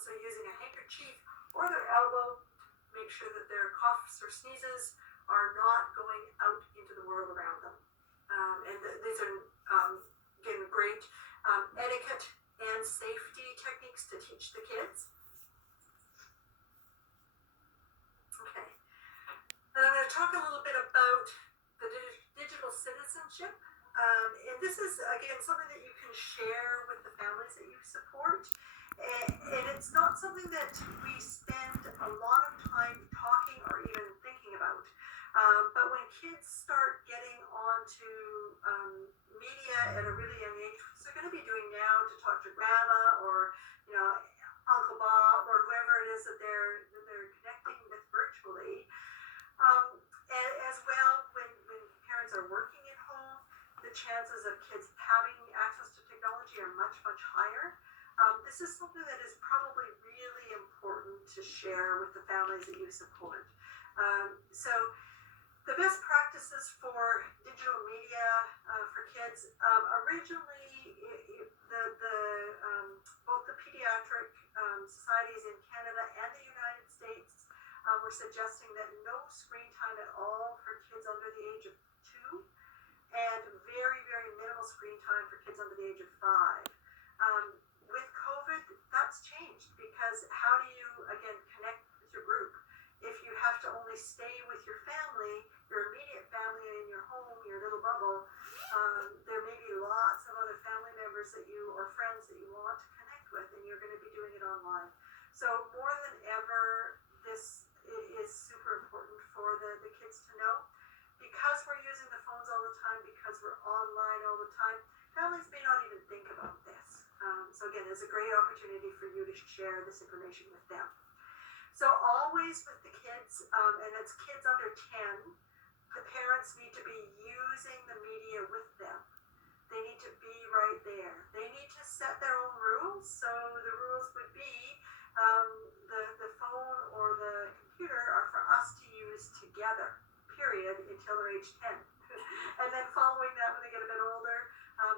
So using a handkerchief or their elbow, make sure that their coughs or sneezes are not going out into the world around them. These are, again, great etiquette and safety techniques to teach the kids. Okay. And I'm going to talk a little bit about the digital citizenship. And this is, again, something that you can share with the families that you support. And it's not something that we spend a lot of time talking or even thinking about. But when kids start getting onto media at a really young age, which they're going to be doing now to talk to grandma or, Uncle Bob or whoever it is that they're connecting with virtually. And as well, when parents are working at home, the chances of kids having access to technology are much, much higher. This is something that is probably really important to share with the families that you support. So the best practices for digital media for kids, originally both the pediatric societies in Canada and the United States were suggesting that no screen time at all for kids under the age of 2 and very, very minimal screen time for kids under the age of 5. With COVID, that's changed because how do you, again, connect with your group? If you have to only stay with your family, your immediate family in your home, your little bubble, there may be lots of other family members that you or friends that you want to connect with, and you're going to be doing it online. So more than ever, this is super important for the kids to know. Because we're using the phones all the time, because we're online all the time, families may not even think about this. So again, it's a great opportunity for you to share this information with them. So always with the kids, and it's kids under 10, the parents need to be using the media with them. They need to be right there. They need to set their own rules. So the rules would be the phone or the computer are for us to use together, period, until they're age 10. And then following that, when they get a bit older,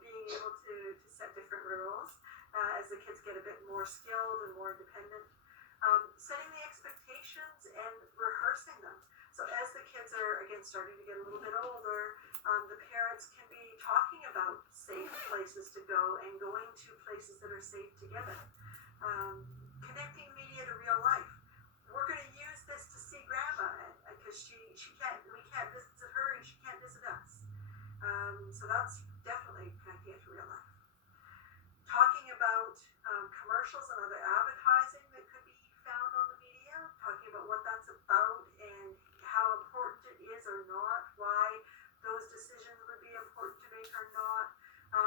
being able to set different rules as the kids get a bit more skilled and more independent. Setting the expectations and rehearsing them. So as the kids are, again, starting to get a little bit older, the parents can be talking about safe places to go and going to places that are safe together. Connecting media to real life. We're going to use this to see grandma because we can't visit her and she can't visit us. So that's definitely connecting it to real life. Talking about commercials and other advertising that could be found on the media, talking about what that's about and how important it is or not, why those decisions would be important to make or not.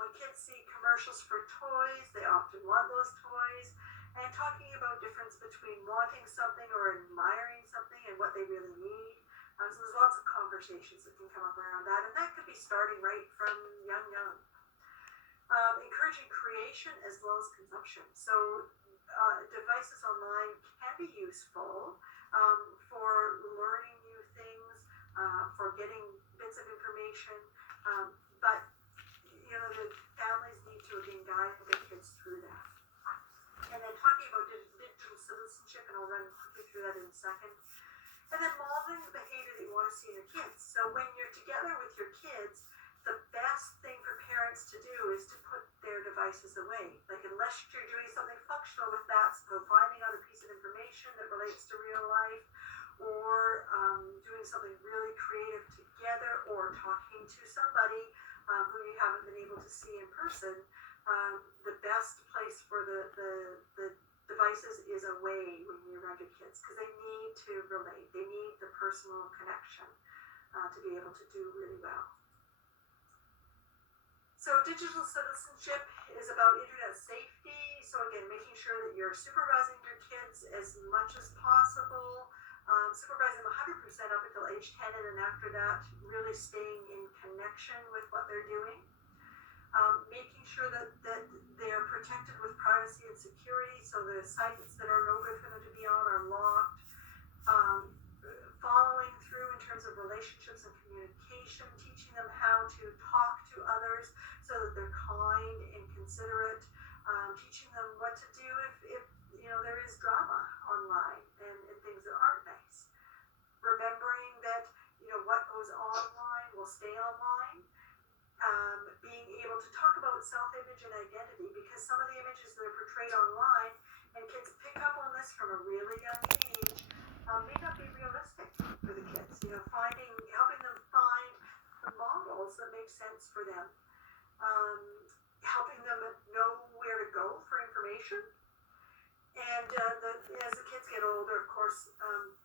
When kids see commercials for toys, they often want those toys, and talking about difference between wanting something or admiring something and what they really need. So there's lots of conversations that can come up around that, and that could be starting right from young. Encouraging creation as well as consumption. So devices online can be useful for learning new things, for getting bits of information, but the families need to again guide their kids through that. And then talking about digital citizenship, and I'll run quickly through that in a second. And then modeling the behavior that you want to see in your kids. So when you're together with your kids, the best thing for parents to do is to put their devices away. Like unless you're doing something functional with that, so finding out a piece of information that relates to real life, or doing something really creative together, or talking to somebody who you haven't been able to see in person, the best place for the devices is away when you're around your kids, because they need to relate. They need the personal connection to be able to do really well. So digital citizenship is about internet safety. So again, making sure that you're supervising your kids as much as possible, supervising them 100% up until age 10, and then after that, really staying in connection with what they're doing. Making sure that they are protected with privacy and security, so the sites that are no good for them to be on are locked. Following through in terms of relationships and communication, teaching them how to talk to others so that they're kind and considerate, teaching them what to do if there is drama online and things that aren't nice. Remembering that, what goes online will stay online. Being able to talk about self-image and identity, because some of the images that are portrayed online, and kids pick up on this from a really young age, may not be realistic for the kids. Helping them find the models that make sense for them, helping them know where to go for information. And as the kids get older, of course,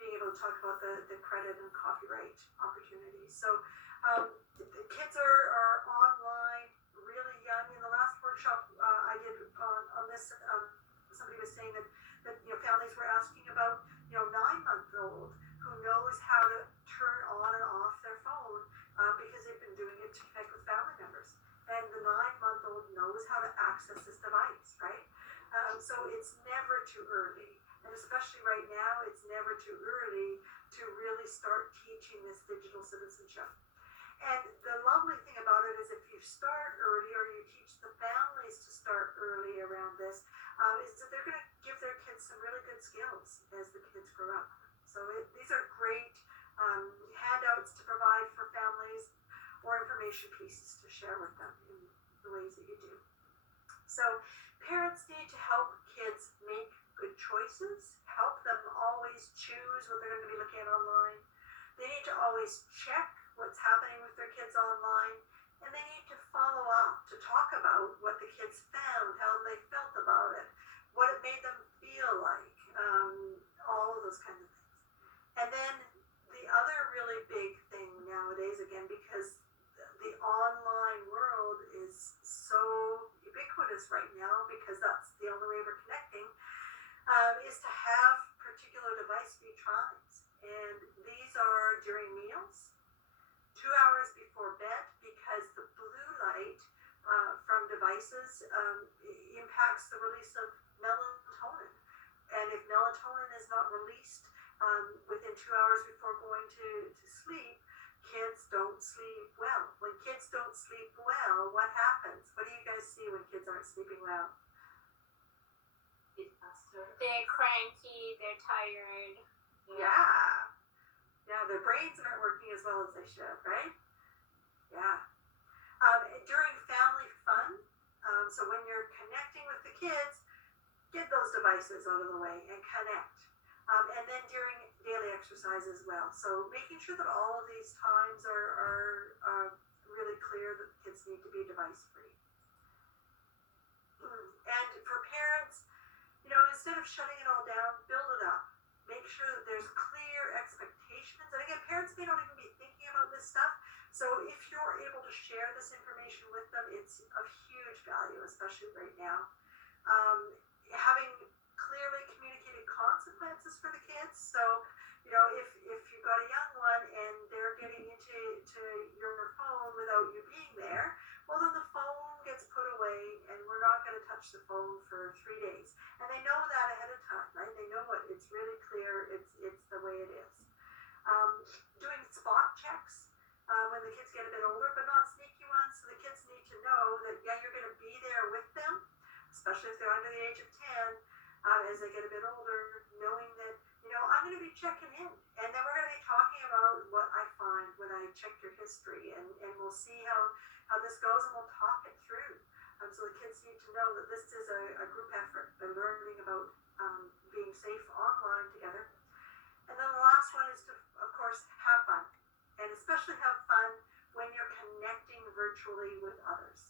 being able to talk about the credit and copyright opportunities. So the kids are online really young. In the last workshop I did on this, somebody was saying that families were asking about 9-month-old who knows how to turn on and off their phone because they've been doing it to connect with family members. And the 9-month-old knows how to access this device, right? So it's never too early, and especially right now, it's never too early to really start teaching this digital citizenship. And the lovely thing about it is if you start early, or you teach the families to start early around this, is that they're going to give their kids some really good skills as the kids grow up. So these are great handouts to provide for families, or information pieces to share with them in the ways that you do. So parents need to help kids make good choices, help them always choose what they're going to be looking at online. They need to always check what's happening with their kids online, and they need to follow up to talk about what the kids found, how they felt about it, what it made them feel like, all of those kinds of things. And then the other really big thing nowadays, again, because the online world is so ubiquitous right now, because that's the only way we're connecting, is to have particular device-free times. And these are during meals, 2 hours before bed, because the blue light from devices impacts the release of melatonin. And if melatonin is not released within 2 hours before going to sleep, kids don't sleep well. When kids don't sleep well, what happens? What do you guys see when kids aren't sleeping well? They're cranky, they're tired. Yeah, their brains aren't working as well as they should, right? Yeah. During family fun, so when you're connecting with the kids, get those devices out of the way and connect. And then during daily exercise as well. So making sure that all of these times are really clear that kids need to be device free. And for parents, instead of shutting it all down, build it up. Make sure that there's clear expectations. And again, parents may not even be thinking about this stuff. So if you're able to share this information with them, it's of huge value, especially right now. Having clearly communicated consequences for the kids. So, if you've got a young one and they're getting into your phone without you being there, well, then the phone gets put away and we're not going to touch the phone for 3 days. And they know that ahead of time, right? They know it. It's really clear. It's the way it is. Doing spot checks when the kids get a bit older, but not sneaky ones. So the kids need to know that, you're going to be there with them, especially if they're under the age of 10, as they get a bit older, knowing that, I'm going to be checking in. And then we're going to be talking about what I find when I check your history, and we'll see how this goes, and we'll talk it through. So the kids need to know that this is a group effort. They're learning about being safe online together. And then the last one is to, of course, have fun. And especially have fun when you're connecting virtually with others.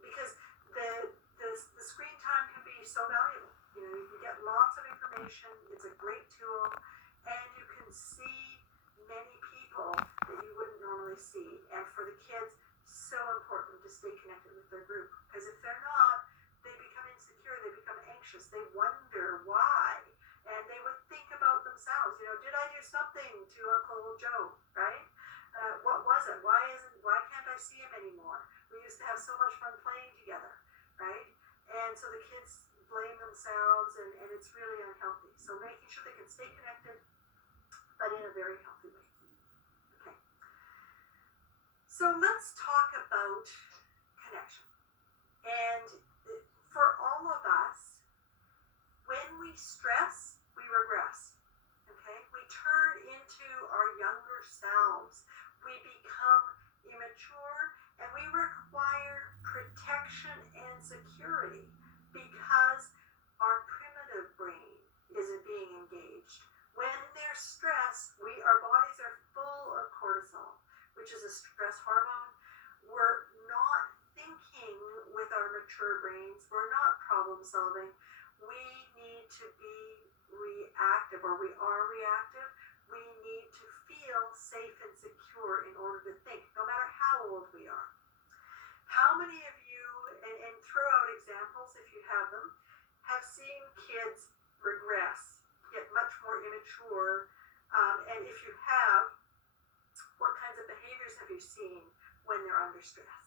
Because the screen time can be so valuable. You can get lots of information. It's a great tool. And you can see many people that you wouldn't normally see. And for the kids, so important to stay connected with their group. Because if they're not, they become insecure. They become anxious. They wonder why. And they would think about themselves. Did I do something to Uncle Joe, right? What was it? Why can't I see him anymore? We used to have so much fun playing together, right? And so the kids blame themselves, and it's really unhealthy. So making sure they can stay connected, but in a very healthy way. Okay. So let's talk about connection. And for all of us, when maturity because our primitive brain isn't being engaged. When there's stress, our bodies are full of cortisol, which is a stress hormone. We're not thinking with our mature brains. We're not problem solving. We need to be reactive, or we are reactive. We need to feel safe and secure in order to think, no matter how old we are. How many of you, and throw out examples if you have them, have seen kids regress, get much more immature, and if you have, what kinds of behaviors have you seen when they're under stress?